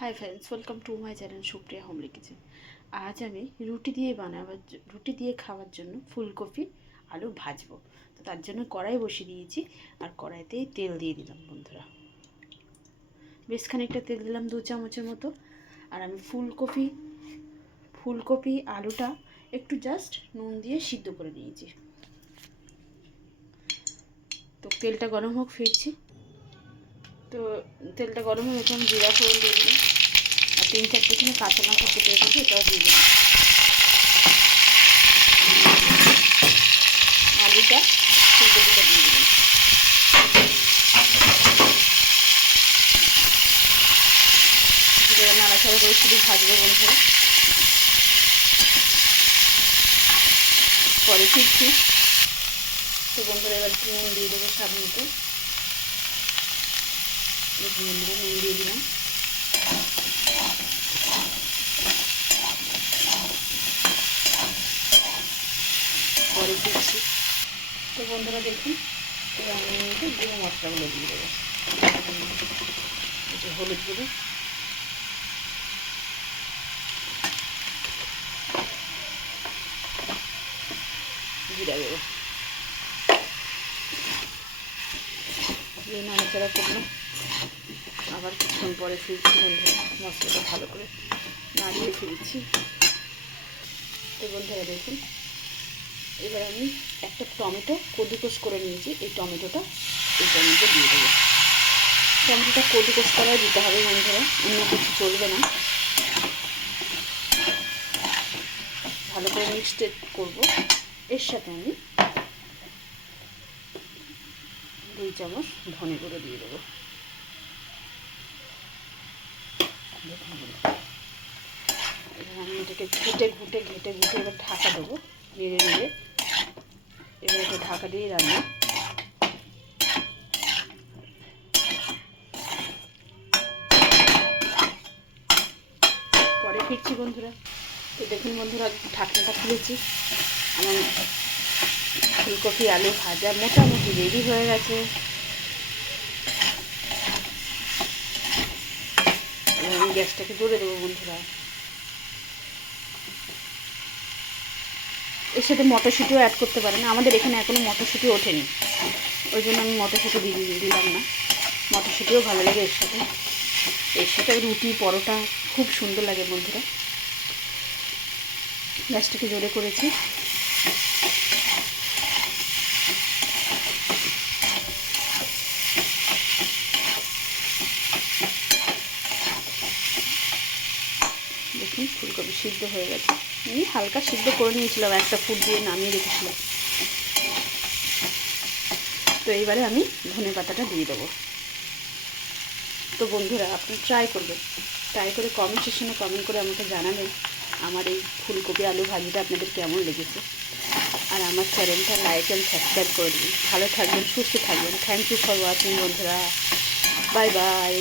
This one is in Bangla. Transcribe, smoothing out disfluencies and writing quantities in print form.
Hi friends, welcome to my channel Supriya homely kitchen. আজ আমি রুটি দিয়ে খাওয়ার জন্য ফুলকপি আলু ভাজবো। তো তার জন্য কড়াই বসিয়ে দিয়েছি, আর কড়াইতেই তেল দিয়ে দিলাম বন্ধুরা। বেশ খানিকটা তেল দিলাম, 2 চামচের মতো। আর আমি ফুলকপি আলুটা একটু জাস্ট নুন দিয়ে সিদ্ধ করে নিয়েছি। তো তেলটা গরম হোক, ফিরছি। তো তেলটা গরম হয়ে আমি জিরা ফোড়ন দিয়ে দিলাম, আর 3-4টে কাঁচা লঙ্কা কেটে রেখেছি, এটাও দিয়ে দিলাম। আলুটা ফুলকপিটা দিয়ে দিলাম। নাড়াচাড়া করে শুধু ভাজবো বন্ধুরা। পরে ফিরছি। তো বন্ধুরা এবার নুন দিয়ে দেবো স্বাদ মতো। বন্ধুরা নুন দিয়ে দিলাম। পরে ফিরছি। তো বন্ধুরা দেখুন, এবার আমি গুঁড়ো মশলাগুলো দিয়ে দেবো। হলুদ গুঁড়ো, জিরা দেবো, দিয়ে নাড়াচাড়া করলাম। আবার কিছুক্ষণ পরে ফিরছি বন্ধুরা, মশলাটা ভালো করে নাড়িয়ে ফিরছি। তো বন্ধুরা দেখুন, এবার আমি একটা টমেটো কদুকস করে নিয়েছি, এই টমেটোটা এটার মধ্যে দিয়ে দেবো। টমেটোটা কদুকস করা দিতে হবে বন্ধুরা, অন্য কিছু চলবে না। ভালো করে মিক্সড করবো। এর সাথে আমি 2 চামচ ধনে গুঁড়ো দিয়ে দেবো। এবার আমি এটাকে ঘেটে এবার ঢাকা দেবো, নেড়ে এবার এটা ঢাকা দিয়ে রান্না। পরে ফিরছি বন্ধুরা। তো দেখুন বন্ধুরা, ঢাকনাটা খুলেছি। আমার ফুলকপি আলু ভাজা মোটামুটি রেডি হয়ে গেছে। এবার আমি গ্যাসটাকে জোরে দেবো বন্ধুরা। এর সাথে মটরশুঁটিও অ্যাড করতে পারেন, আমাদের এখানে এখনও মটরশুঁটি ওঠেনি, ওই জন্য আমি মটরশুঁটি দিলাম না। মটরশুঁটিও ভালো লাগে এর সাথে রুটি পরোটা খুব সুন্দর লাগে বন্ধুরা। গ্যাসটাকে জোরে করেছি। দেখুন ফুলকপি সিদ্ধ হয়ে গেছে। আমি হালকা সিদ্ধ করে নিয়েছিলাম, একটা ফুট দিয়ে নামিয়ে রেখেছিলাম। তো এইবারে আমি ধনেপাতাটা দিয়ে দেবো। তো বন্ধুরা আপনি ট্রাই করে কমেন্ট সেকশনে কমেন্ট করে আমাকে জানাবেন আমার এই ফুলকপি আলু ভাজিটা আপনাদের কেমন লেগেছে। আর আমার চ্যানেলটা লাইক অ্যান্ড সাবস্ক্রাইব করে দিন। ভালো থাকবেন, সুস্থ থাকবেন। থ্যাংক ইউ ফর ওয়াচিং বন্ধুরা। Bye bye.